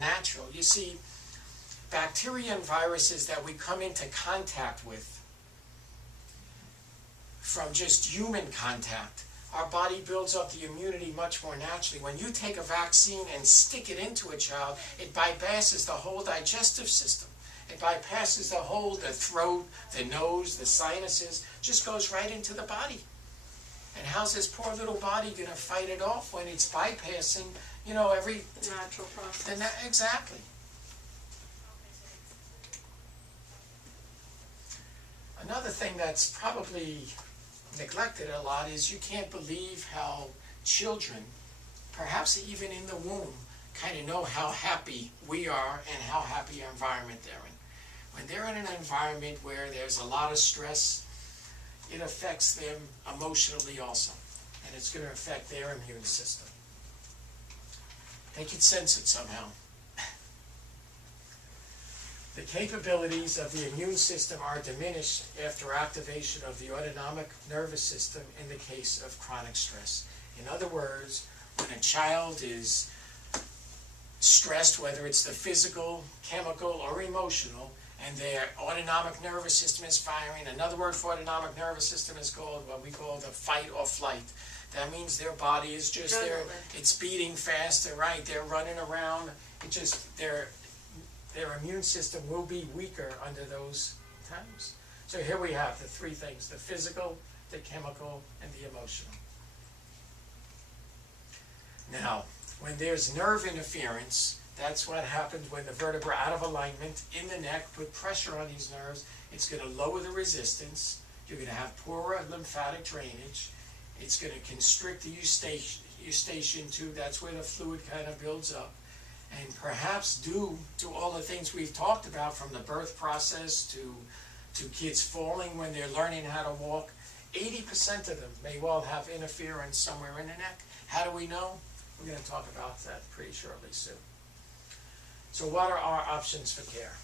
natural. You see, bacteria and viruses that we come into contact with from just human contact, our body builds up the immunity much more naturally. When you take a vaccine and stick it into a child, it bypasses the whole digestive system. It bypasses the throat, the nose, the sinuses, just goes right into the body. And how's this poor little body going to fight it off when it's bypassing, every... The natural process. Exactly. Another thing that's probably neglected a lot is you can't believe how children, perhaps even in the womb, kind of know how happy we are and how happy our environment they're in. When they're in an environment where there's a lot of stress, it affects them emotionally also, and it's going to affect their immune system. They can sense it somehow. The capabilities of the immune system are diminished after activation of the autonomic nervous system in the case of chronic stress. In other words, when a child is stressed, whether it's the physical, chemical, or emotional, and their autonomic nervous system is firing, another word for autonomic nervous system is called what we call the fight or flight. That means their body is just there, it's beating faster, right? They're running around. It just, their immune system will be weaker under those times. So here we have the three things: the physical, the chemical, and the emotional. Now, when there's nerve interference, that's what happens when the vertebra out of alignment in the neck put pressure on these nerves. It's going to lower the resistance. You're going to have poorer lymphatic drainage. It's going to constrict the eustachian tube. That's where the fluid kind of builds up. And perhaps due to all the things we've talked about, from the birth process to kids falling when they're learning how to walk, 80% of them may well have interference somewhere in the neck. How do we know? We're going to talk about that pretty shortly soon. So what are our options for care?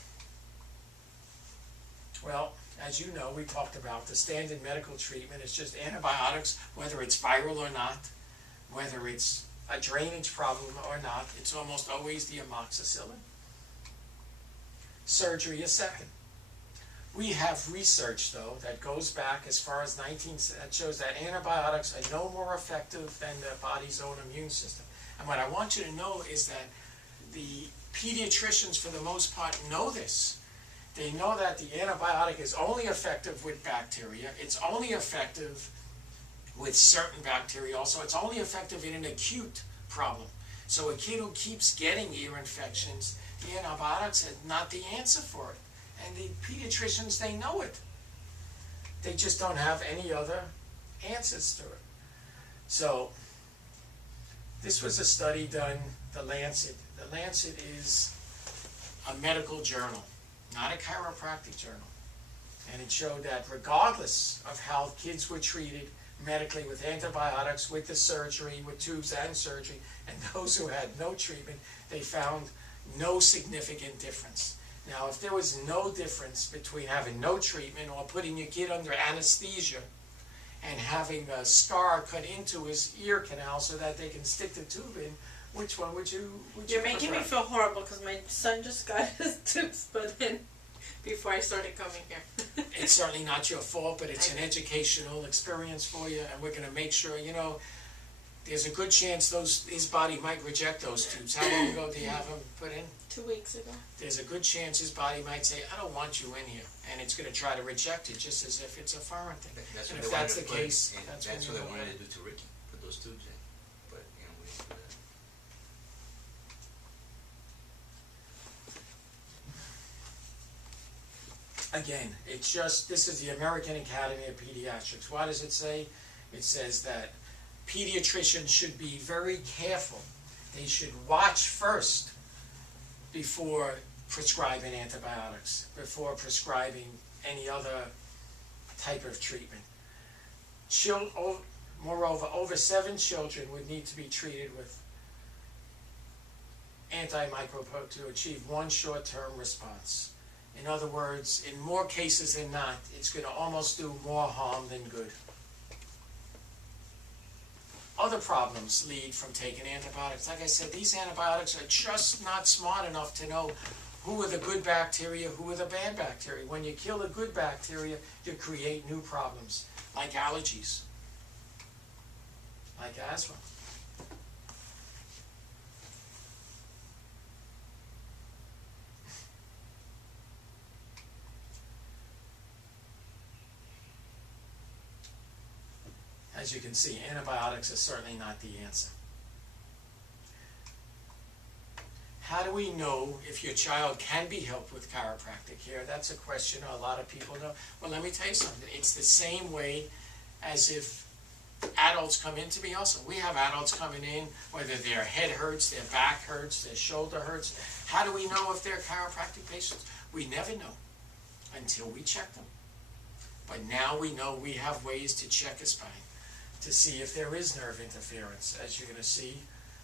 Well, as you know, we talked about the standard medical treatment is just antibiotics, whether it's viral or not, whether it's a drainage problem or not. It's almost always the amoxicillin. Surgery is second. We have research, though, that goes back as far as that shows that antibiotics are no more effective than the body's own immune system. And what I want you to know is that the pediatricians, for the most part, know this. They know that the antibiotic is only effective with bacteria. It's only effective with certain bacteria also. It's only effective in an acute problem. So a kid who keeps getting ear infections, the antibiotics are not the answer for it. And the pediatricians, they know it. They just don't have any other answers to it. So this was a study done, The Lancet. The Lancet is a medical journal, not a chiropractic journal. And it showed that regardless of how kids were treated medically with antibiotics, with the surgery, with tubes and surgery, and those who had no treatment, they found no significant difference. Now, if there was no difference between having no treatment or putting your kid under anesthesia and having a scar cut into his ear canal so that they can stick the tube in, which one would you You're making me feel horrible because my son just got his tubes put in before I started coming here. It's certainly not your fault, but it's an educational experience for you, and we're going to make sure, there's a good chance his body might reject those tubes. How long ago did you have them put in? 2 weeks ago. There's a good chance his body might say, I don't want you in here, and it's going to try to reject it just as if it's a foreign thing. That's and what if that's the case, that's what they wanted to do to Ricky, put those tubes in. But, we didn't do that. Again, this is the American Academy of Pediatrics. What does it say? It says that pediatricians should be very careful. They should watch first before prescribing antibiotics, before prescribing any other type of treatment. Moreover, over 7 children would need to be treated with antimicrobial to achieve one short-term response. In other words, in more cases than not, it's going to almost do more harm than good. other problems lead from taking antibiotics. Like I said, these antibiotics are just not smart enough to know who are the good bacteria, who are the bad bacteria. When you kill the good bacteria, you create new problems, like allergies, like asthma. As you can see, antibiotics are certainly not the answer. How do we know if your child can be helped with chiropractic care? That's a question a lot of people know. Well, let me tell you something. It's the same way as if adults come in to me also. We have adults coming in, whether their head hurts, their back hurts, their shoulder hurts. How do we know if they're chiropractic patients? We never know until we check them. But now we know we have ways to check a spine to see if there is nerve interference. As you're going to see,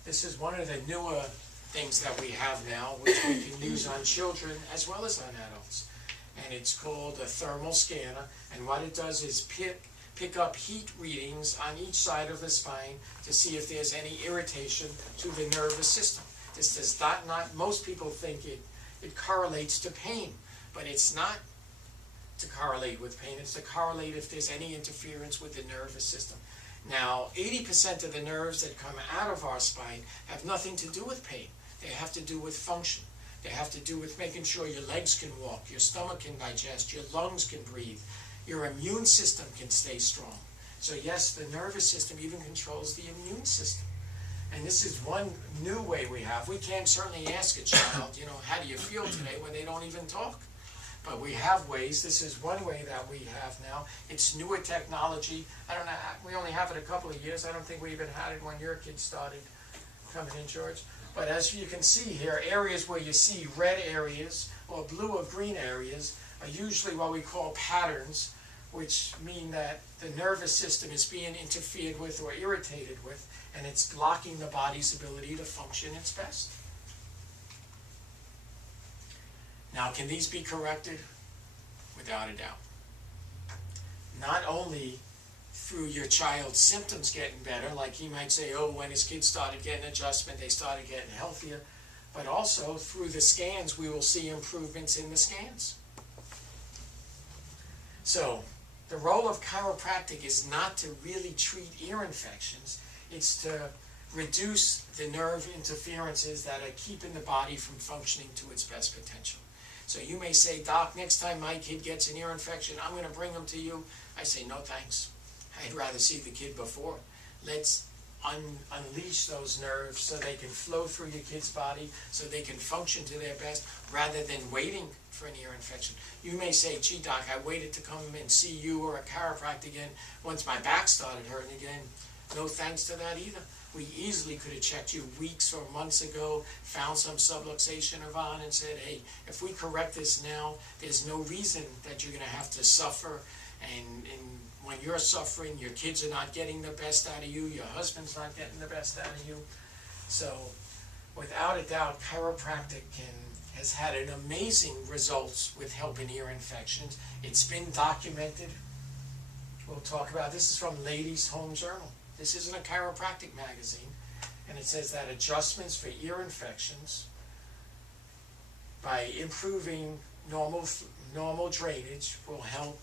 this is one of the newer things that we have now, which we can use on children as well as on adults. And it's called a thermal scanner. And what it does is pick up heat readings on each side of the spine to see if there's any irritation to the nervous system. This does not most people think it correlates to pain, but it's not to correlate with pain. It's to correlate if there's any interference with the nervous system. Now, 80% of the nerves that come out of our spine have nothing to do with pain. They have to do with function. They have to do with making sure your legs can walk, your stomach can digest, your lungs can breathe, your immune system can stay strong. So yes, the nervous system even controls the immune system. And this is one new way we have. We can't certainly ask a child, how do you feel today when they don't even talk? But we have ways. This is one way that we have now. It's newer technology. I don't know, we only have it a couple of years. I don't think we even had it when your kids started coming in, George. But as you can see here, areas where you see red areas or blue or green areas are usually what we call patterns, which mean that the nervous system is being interfered with or irritated with, and it's blocking the body's ability to function its best. Now, can these be corrected? Without a doubt. Not only through your child's symptoms getting better, like he might say, oh, when his kids started getting adjustment, they started getting healthier, but also through the scans, we will see improvements in the scans. So, the role of chiropractic is not to really treat ear infections, it's to reduce the nerve interferences that are keeping the body from functioning to its best potential. So you may say, Doc, next time my kid gets an ear infection, I'm going to bring him to you. I say, no thanks. I'd rather see the kid before. Let's unleash those nerves so they can flow through your kid's body, so they can function to their best, rather than waiting for an ear infection. You may say, gee, Doc, I waited to come and see you or a chiropractor again once my back started hurting again. No thanks to that either. We easily could have checked you weeks or months ago, found some subluxation of on, and said, hey, if we correct this now, there's no reason that you're going to have to suffer. And when you're suffering, your kids are not getting the best out of you, your husband's not getting the best out of you. So, without a doubt, chiropractic has had an amazing results with helping ear infections. It's been documented. We'll talk about this is from Ladies' Home Journal. This isn't a chiropractic magazine, and it says that adjustments for ear infections by improving normal drainage will help